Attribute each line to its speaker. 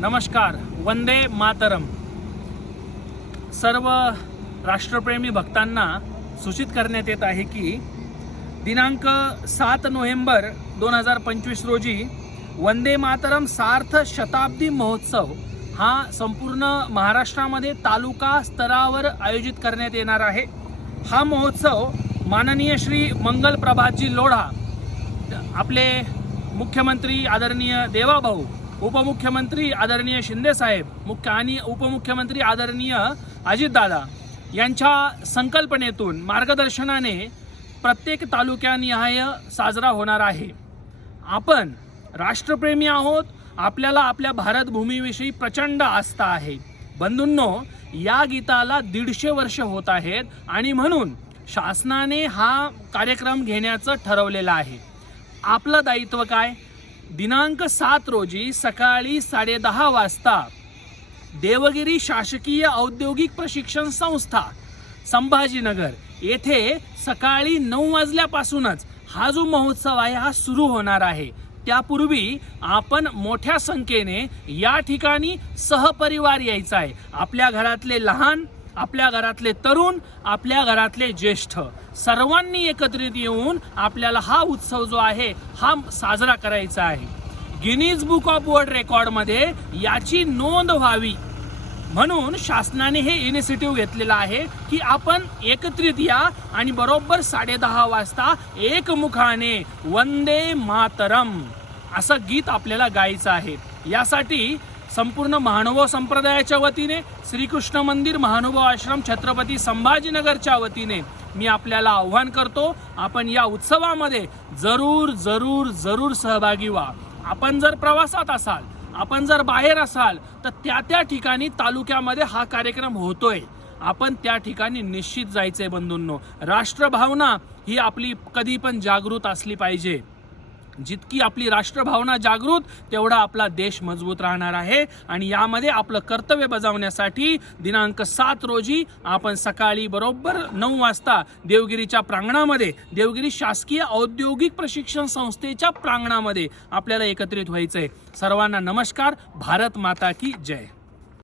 Speaker 1: नमस्कार वंदे मातरम. सर्व राष्ट्रप्रेमी भक्तांना सूचित करण्यात येत आहे की दिनांक सात नोव्हेंबर दोन हजार पंचवीस रोजी वंदे मातरम सार्थ शताब्दी महोत्सव हा संपूर्ण महाराष्ट्रामध्ये तालुका स्तरावर आयोजित करण्यात येणार आहे. हा महोत्सव माननीय श्री मंगल प्रभातजी लोढा आपले मुख्यमंत्री आदरणीय देवाभाऊ उपमुख्यमंत्री आदरणीय शिंदेसाहेब मुख्य आणि उपमुख्यमंत्री आदरणीय अजितदादा यांच्या संकल्पनेतून मार्गदर्शनाने प्रत्येक तालुक्यानिहाय साजरा होणार आहे. आपण राष्ट्रप्रेमी आहोत आपल्याला आपल्या भारतभूमीविषयी प्रचंड आस्था आहे. बंधूंनो या गीताला दीडशे वर्ष होत आहेत आणि म्हणून शासनाने हा कार्यक्रम घेण्याचं ठरवलेलं आहे. आपलं दायित्व काय? दिनांक सात रोजी सकाळी साडेदहा वाजता देवगिरी शासकीय औद्योगिक प्रशिक्षण संस्था संभाजीनगर येथे सकाळी नऊ वाजल्यापासूनच हा जो महोत्सव आहे हा सुरू होणार आहे. त्यापूर्वी आपण मोठ्या संख्येने या ठिकाणी सहपरिवार यायचा आहे. आपल्या घरातले लहान आपल्या घरातले तरुण आपल्या घरातले ज्येष्ठ. सर्वांनी एकत्रित येऊन आपल्याला हा उत्सव जो आहे हा साजरा करायचा आहे. गिनीज बुक ऑफ वर्ल्ड रेकॉर्डमध्ये याची नोंद व्हावी. म्हणून शासनाने हे इनिशिएटिव्ह घेतलेलं आहे की आपण एकत्रित या आणि बरोबर साडेदहा वाजता एकमुखाने वंदे मातरम असं गीत आपल्याला गायचं आहे. यासाठी संपूर्ण महानुभाव संप्रदायाच्या वतीने श्रीकृष्ण मंदिर महानुभाव आश्रम छत्रपती संभाजीनगरच्या वतीने मी आपल्याला आव्हान करतो आपण या उत्सवामध्ये जरूर जरूर जरूर सहभागी व्हा. आपण जर प्रवासात असाल आपण जर बाहेर असाल तर त्या त्या ठिकाणी तालुक्यामध्ये हा कार्यक्रम होतोय. आपण त्या ठिकाणी निश्चित जायचंय बंधूंनो. राष्ट्रभावना ही आपली कधी पण जागृत असली पाहिजे. जितकी आपली राष्ट्रभावना जागृत तेवढा आपला देश मजबूत राहणार आहे. आणि यामध्ये आपलं कर्तव्य बजावण्यासाठी दिनांक सात रोजी आपण सकाळी बरोबर नऊ वाजता देवगिरीच्या प्रांगणामध्ये देवगिरी शासकीय औद्योगिक प्रशिक्षण संस्थेच्या प्रांगणामध्ये आपल्याला एकत्रित व्हायचंय. सर्वांना नमस्कार भारत माता की जय.